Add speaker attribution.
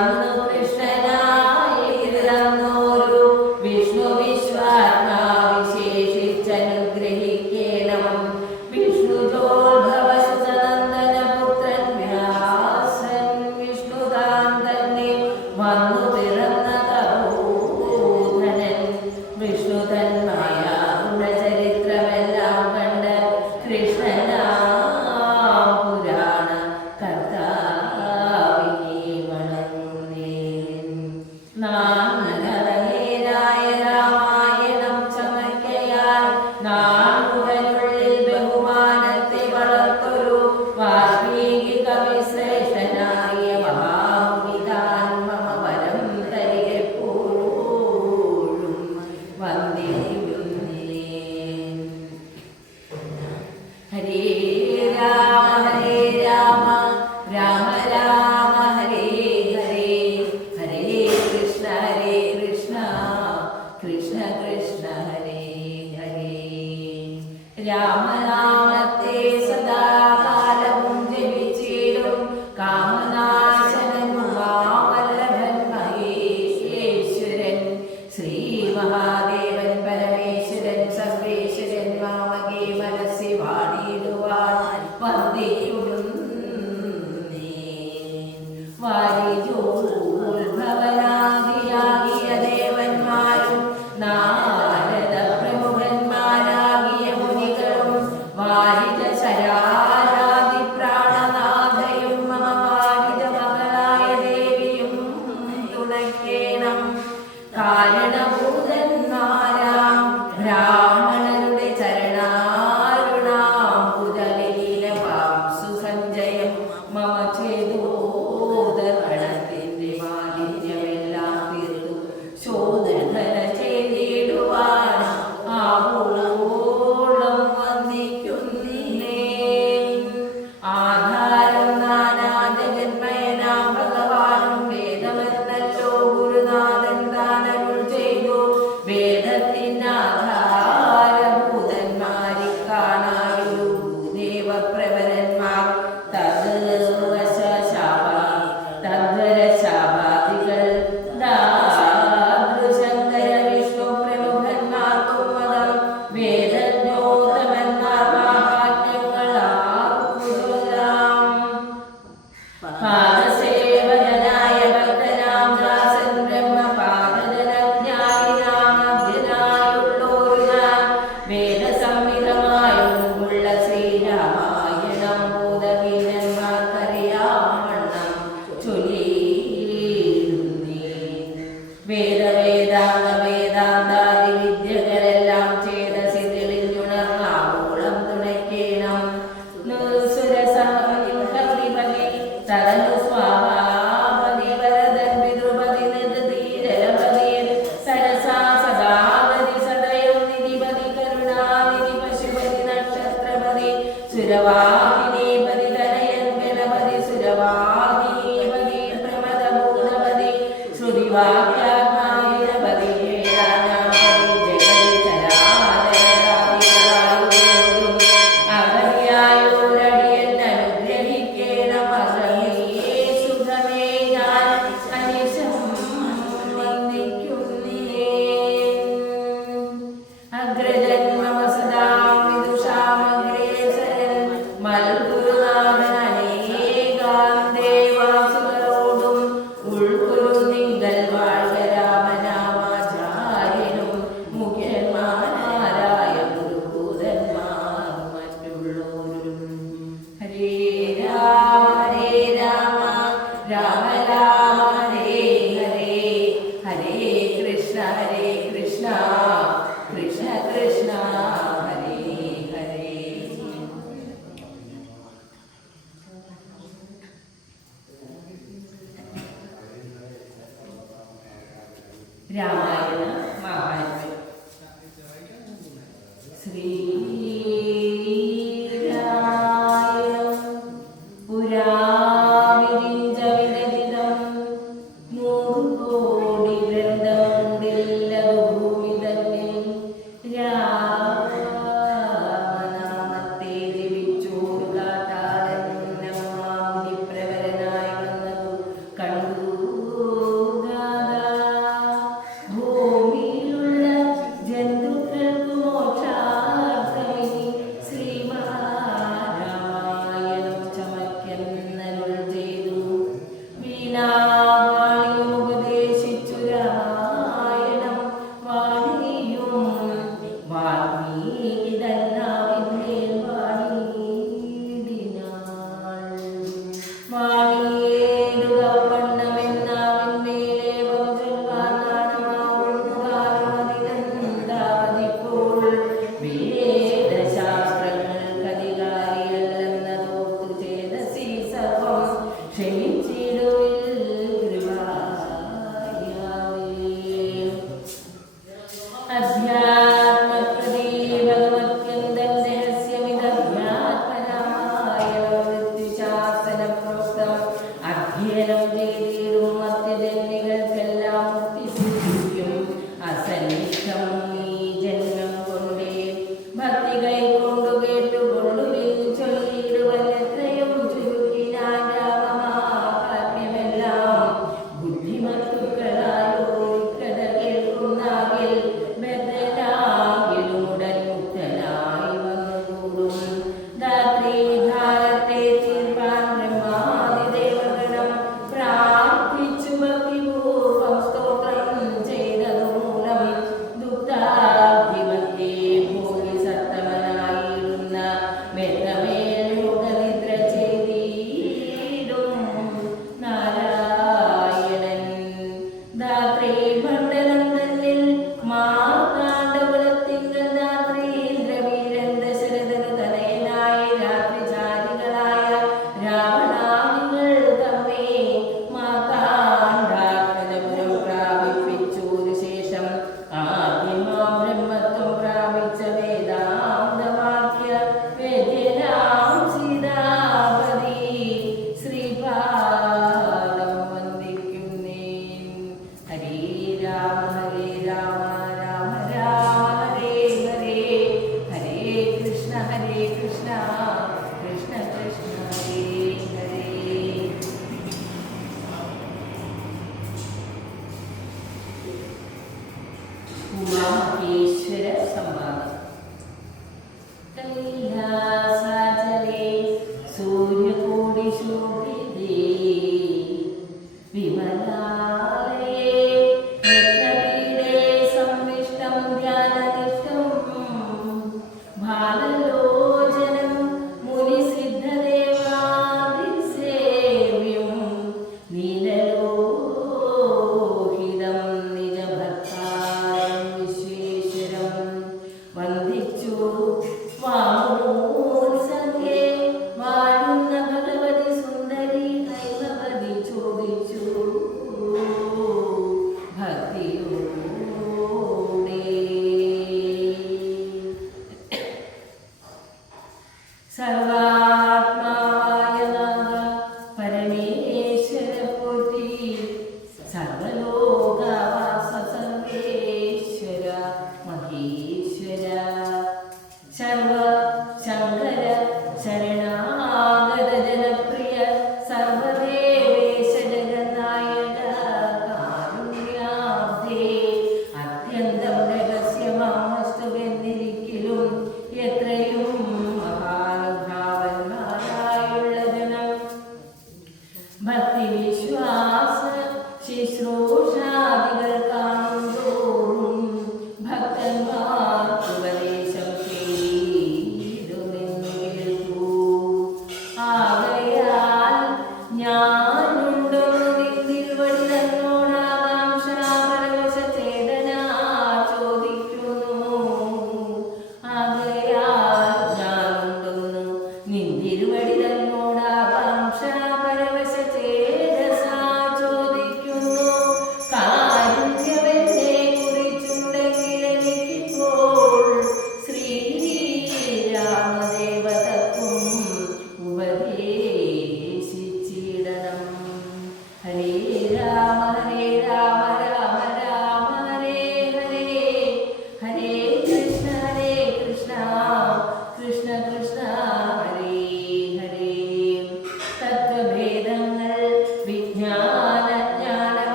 Speaker 1: Amen. 反对了吧 ധാത്രി